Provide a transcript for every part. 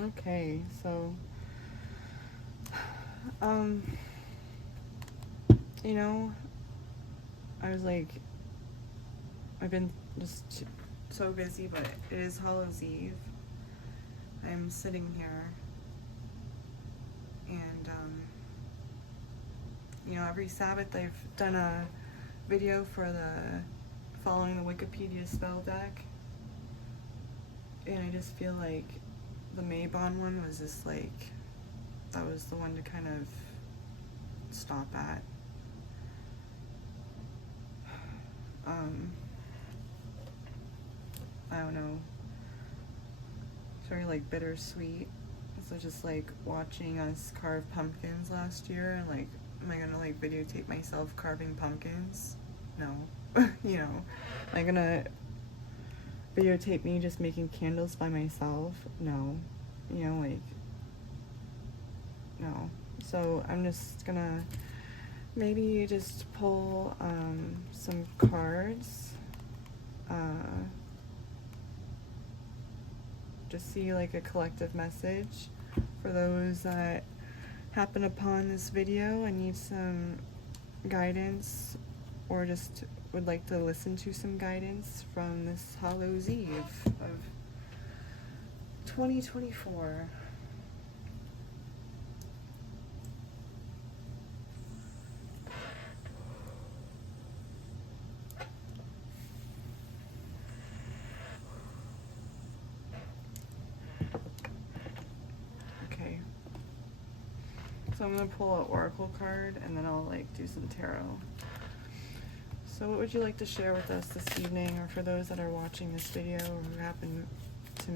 Okay, so, um, you know, I was like, I've been just so busy, but it is Hallows Eve. I'm sitting here, and, every Sabbath I've done a video for the following the Wikipedia spell deck, and I just feel like the Mabon one was just like, that was the one to kind of stop at. I don't know. It's very like bittersweet. So just like watching us carve pumpkins last year, and like, am I gonna like videotape myself carving pumpkins? No. Am I gonna videotape me just making candles by myself? No. Like, no. So I'm just gonna maybe just pull some cards. Just see like a collective message for those that happen upon this video and need some guidance, or just would like to listen to some guidance from this Hallows Eve of 2024. Okay. So I'm gonna pull an oracle card and then I'll like do some tarot. So what would you like to share with us this evening, or for those that are watching this video or who happen to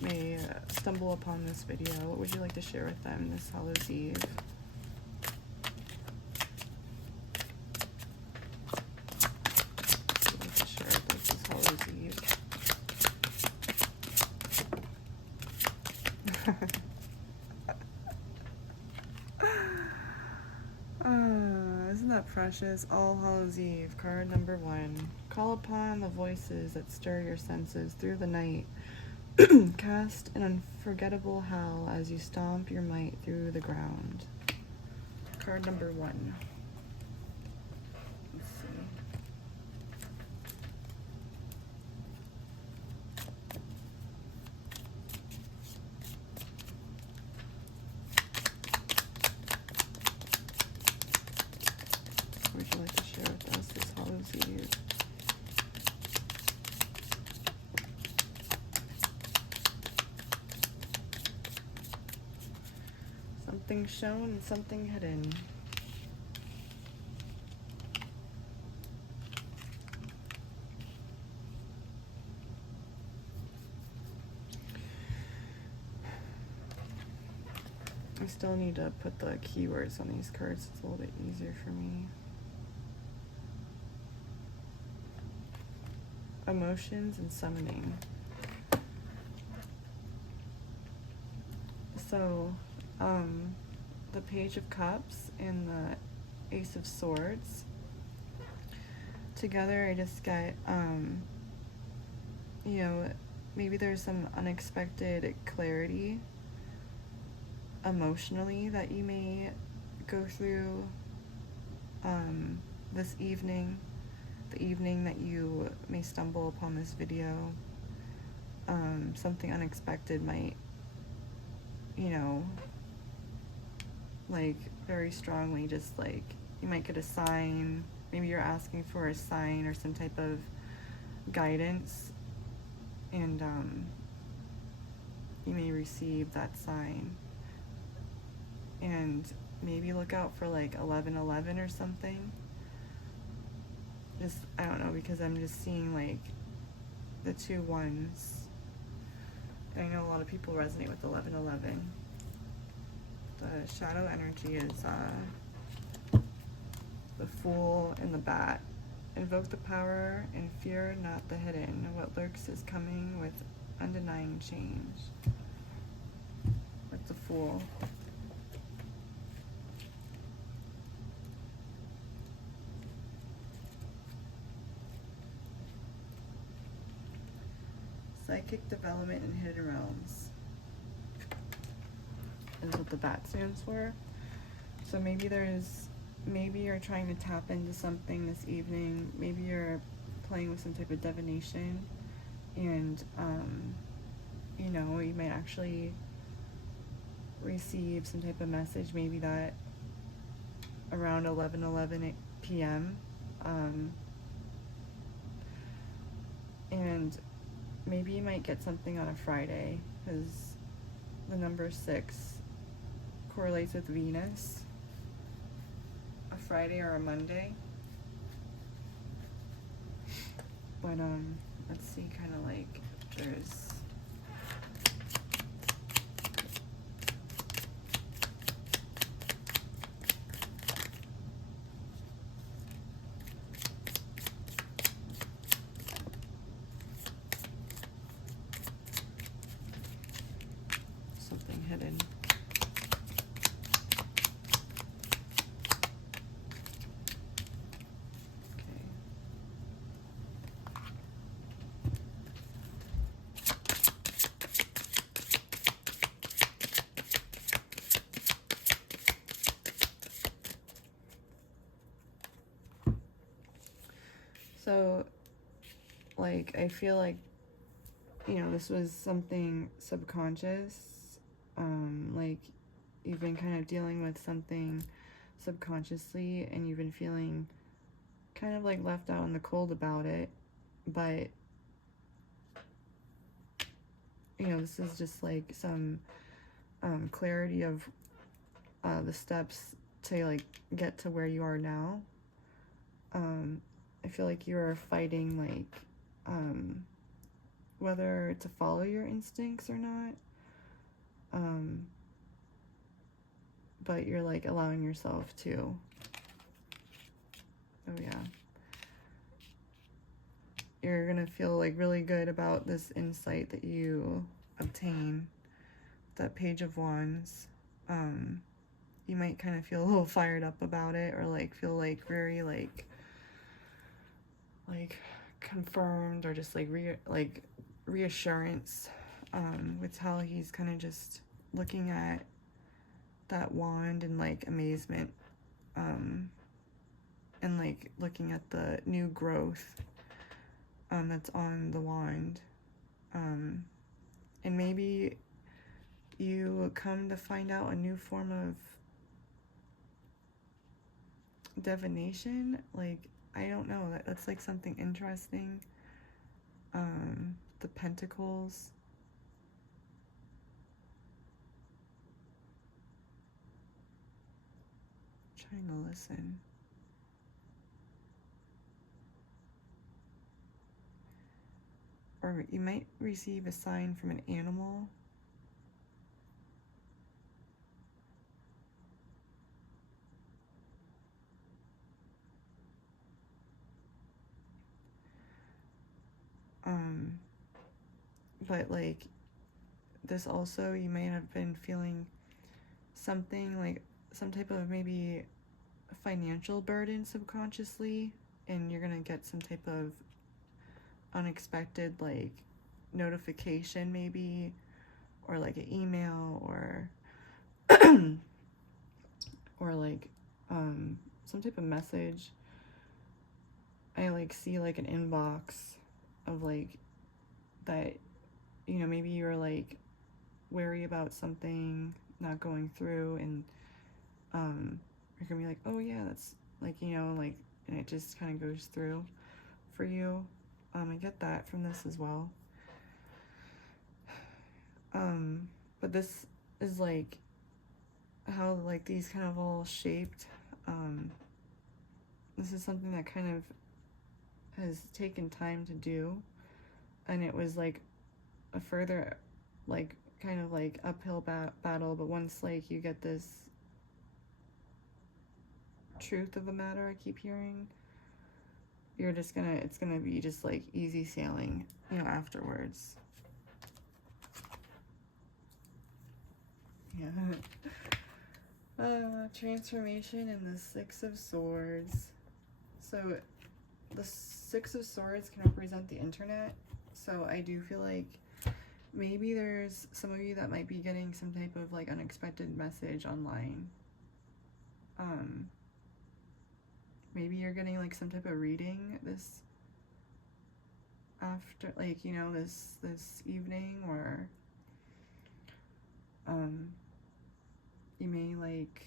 may stumble upon this video, what would you like to share with them this Hallows Eve? What would you like to share with us this Hallows Eve? Isn't that precious? All Hallows Eve, card number 1. Call upon the voices that stir your senses through the night. Cast an unforgettable howl as you stomp your might through the ground. Card number 1. Let's see. What would you like to share with us this Hallows Eve? Something shown and something hidden. I still need to put the keywords on these cards. It's a little bit easier for me. Emotions and summoning. So, the Page of Cups and the Ace of Swords. Together, I just get, maybe there's some unexpected clarity emotionally that you may go through this evening, the evening that you may stumble upon this video. Something unexpected might, like very strongly, just like you might get a sign. Maybe you're asking for a sign or some type of guidance, and you may receive that sign. And maybe look out for like 1111 or something. Just, I don't know, because I'm just seeing like the 2 1s. And I know a lot of people resonate with 1111. The shadow energy is the Fool and the Bat. Invoke the power and fear not the hidden. What lurks is coming with undenying change. That's the Fool. Psychic development in hidden realms. is what the bat stands for. So maybe you're trying to tap into something this evening. Maybe you're playing with some type of divination, and you know, you might actually receive some type of message, maybe that around 11 p.m. And maybe you might get something on a Friday, because the number 6 correlates with Venus. A Friday or a Monday. But let's see, kind of like there's something hidden. So, like, I feel like, you know, this was something subconscious. Like, you've been kind of dealing with something subconsciously, and you've been feeling kind of like left out in the cold about it. But, you know, this is just like some clarity of the steps to, like, get to where you are now. I feel like you are fighting, like, whether to follow your instincts or not. But you're, like, allowing yourself to. Oh, yeah. You're gonna feel, like, really good about this insight that you obtain. That Page of Wands. You might kind of feel a little fired up about it, or, like, feel, like, very, like confirmed, or just, like, reassurance, with how he's kind of just looking at that wand in, like, amazement, and, like, looking at the new growth that's on the wand. And maybe you come to find out a new form of divination. Like, I don't know, that's like something interesting. The Pentacles. Trying to listen. Or you might receive a sign from an animal. But, like, this also, you may have been feeling something, like some type of maybe financial burden subconsciously, and you're gonna get some type of unexpected, like, notification maybe, or like an email, or or like some type of message. I, like, see, like, an inbox of, like, that, you know, maybe you're, like, wary about something not going through, and you're gonna be like, oh yeah, that's, like, you know, like, and it just kind of goes through for you. I get that from this as well. But this is, like, how, like, these kind of all shaped. This is something that kind of has taken time to do, and it was, like, a further, like, kind of, like, uphill battle. But once, like, you get this truth of the matter, I keep hearing, you're just gonna, it's gonna be just, like, easy sailing, you know, afterwards. Yeah. Transformation and the Six of Swords. So the Six of Swords can represent the internet. So I do feel like maybe there's some of you that might be getting some type of like unexpected message online. Maybe you're getting like some type of reading this after, like, you know, this evening, or you may like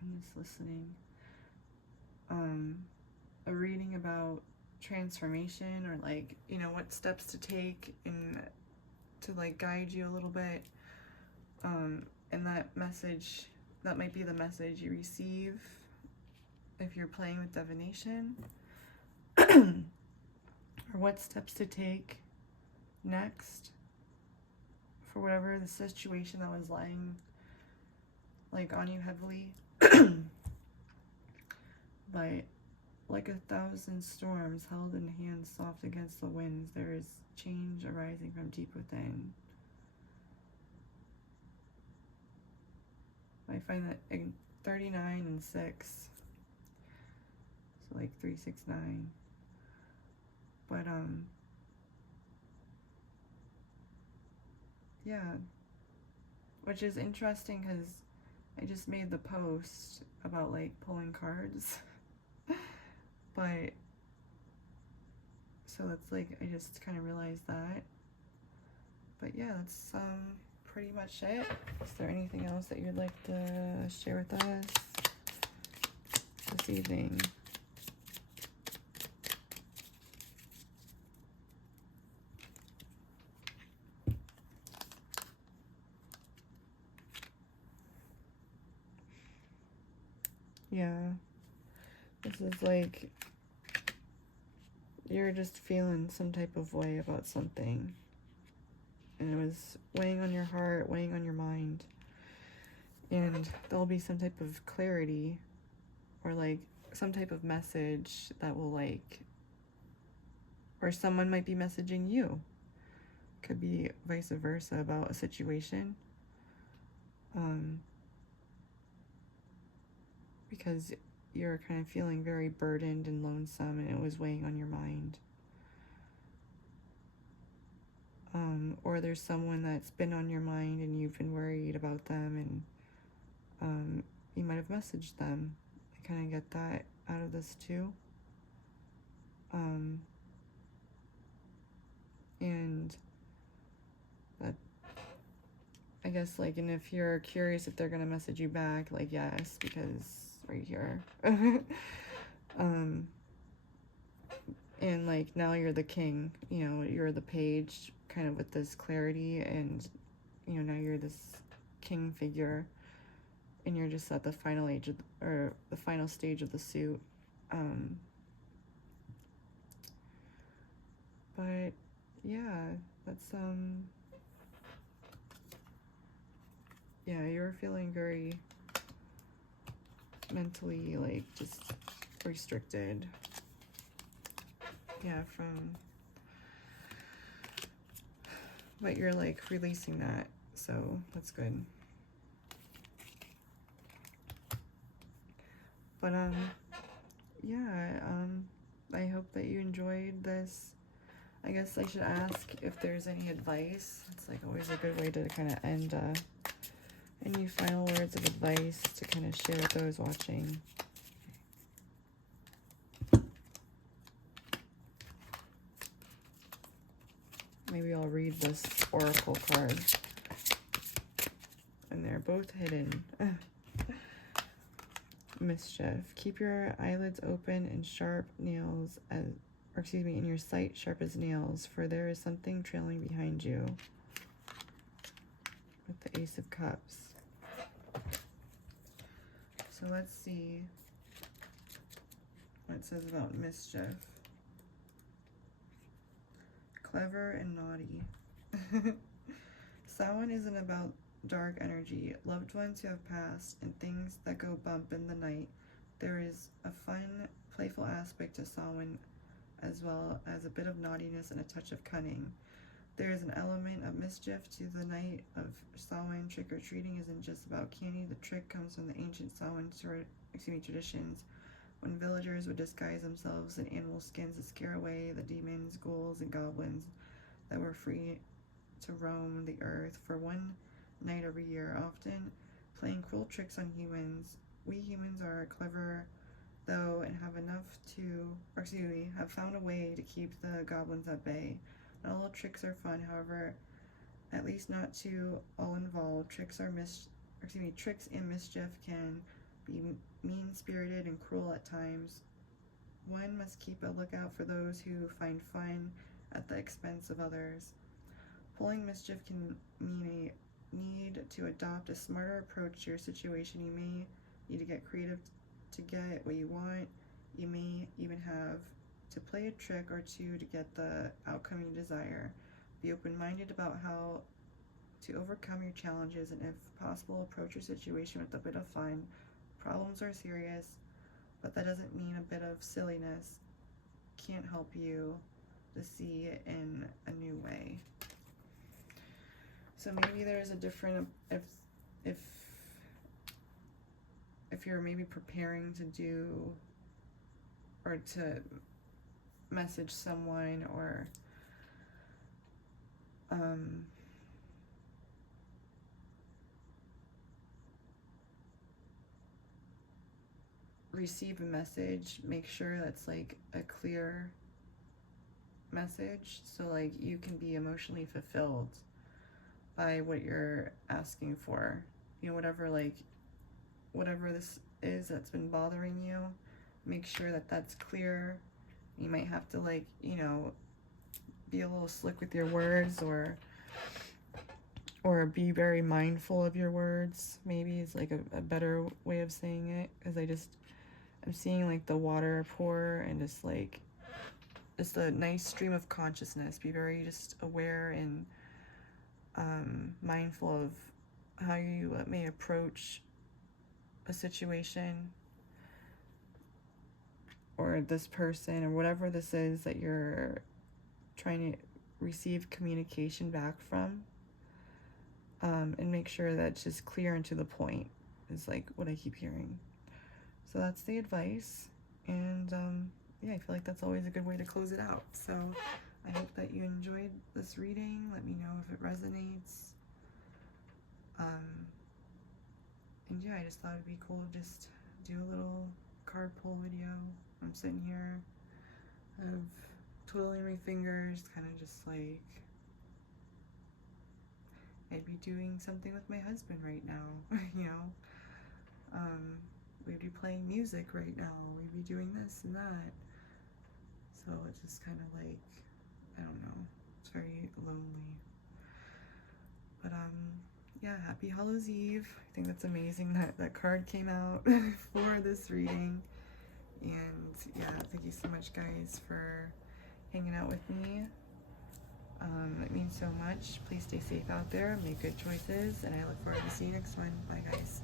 I'm just listening. A reading about transformation, or like, you know, what steps to take and to like guide you a little bit. And that message, that might be the message you receive if you're playing with divination. Or what steps to take next for whatever the situation that was lying like on you heavily. But like 1,000 storms held in hands soft against the winds, there is change arising from deep within. I find that in 39 and 6, so like 369. But yeah, which is interesting because I just made the post about like pulling cards. But so that's like, I just kind of realized that. But yeah, that's pretty much it. Is there anything else that you'd like to share with us this evening? Yeah, this is like you're just feeling some type of way about something, and it was weighing on your heart, weighing on your mind, and there'll be some type of clarity or like some type of message that will like, or someone might be messaging you, could be vice versa about a situation, because you're kind of feeling very burdened and lonesome, and it was weighing on your mind. Or there's someone that's been on your mind and you've been worried about them, and you might have messaged them. I kind of get that out of this too. And that, I guess, like, and if you're curious if they're gonna message you back, like, yes, because right here. And like now you're the king, you know, you're the page, kind of with this clarity, and you know, now you're this king figure, and you're just at the final age of, or the final stage of the suit. But yeah, that's yeah, you're feeling very mentally like just restricted. Yeah, but you're like releasing that, so that's good. But yeah, I hope that you enjoyed this. I guess I should ask if there's any advice. It's like always a good way to kind of end. Any final words of advice to kind of share with those watching? Maybe I'll read this oracle card. And they're both hidden. Mischief. Keep your eyelids open and sharp nails as, or excuse me, in your sight sharp as nails, for there is something trailing behind you. With the Ace of Cups. So let's see what it says about mischief. Clever and naughty. Samhain isn't about dark energy, loved ones who have passed, and things that go bump in the night. There is a fun, playful aspect to Samhain, as well as a bit of naughtiness and a touch of cunning. There is an element of mischief to the night of Samhain. Trick-or-treating isn't just about candy. The trick comes from the ancient Samhain traditions, when villagers would disguise themselves in animal skins to scare away the demons, ghouls, and goblins that were free to roam the earth for one night every year, often playing cruel tricks on humans. We humans are clever, though, and have found a way to keep the goblins at bay. Not all tricks are fun, however, at least not to all involved. Tricks and mischief can be mean-spirited and cruel at times. One must keep a lookout for those who find fun at the expense of others. Pulling mischief can mean a need to adopt a smarter approach to your situation. You may need to get creative to get what you want. You may even have to play a trick or two to get the outcome you desire. Be open-minded about how to overcome your challenges, and if possible, approach your situation with a bit of fun. Problems are serious, but that doesn't mean a bit of silliness can't help you to see it in a new way. So maybe there's a different, if you're maybe preparing to do or to message someone, or receive a message, make sure that's like a clear message, so like you can be emotionally fulfilled by what you're asking for. You know, whatever this is that's been bothering you, make sure that that's clear. You might have to, like, you know, be a little slick with your words, or be very mindful of your words, maybe is like a better way of saying it, because I'm seeing like the water pour and just a nice stream of consciousness. Be very just aware and mindful of how you may approach a situation or this person or whatever this is that you're trying to receive communication back from, and make sure that it's just clear and to the point is like what I keep hearing. So that's the advice, and yeah, I feel like that's always a good way to close it out. So I hope that you enjoyed this reading. Let me know if it resonates. And yeah, I just thought it'd be cool to just do a little card pull video. I'm sitting here, kind of twiddling my fingers, kind of just like I'd be doing something with my husband right now, you know? We'd be playing music right now, we'd be doing this and that. So it's just kind of like, I don't know, it's very lonely. But yeah, happy Hallows Eve. I think that's amazing that that card came out for this reading. And yeah, thank you so much, guys, for hanging out with me. It means so much. Please stay safe out there, make good choices, and I look forward to seeing you next one. Bye, guys.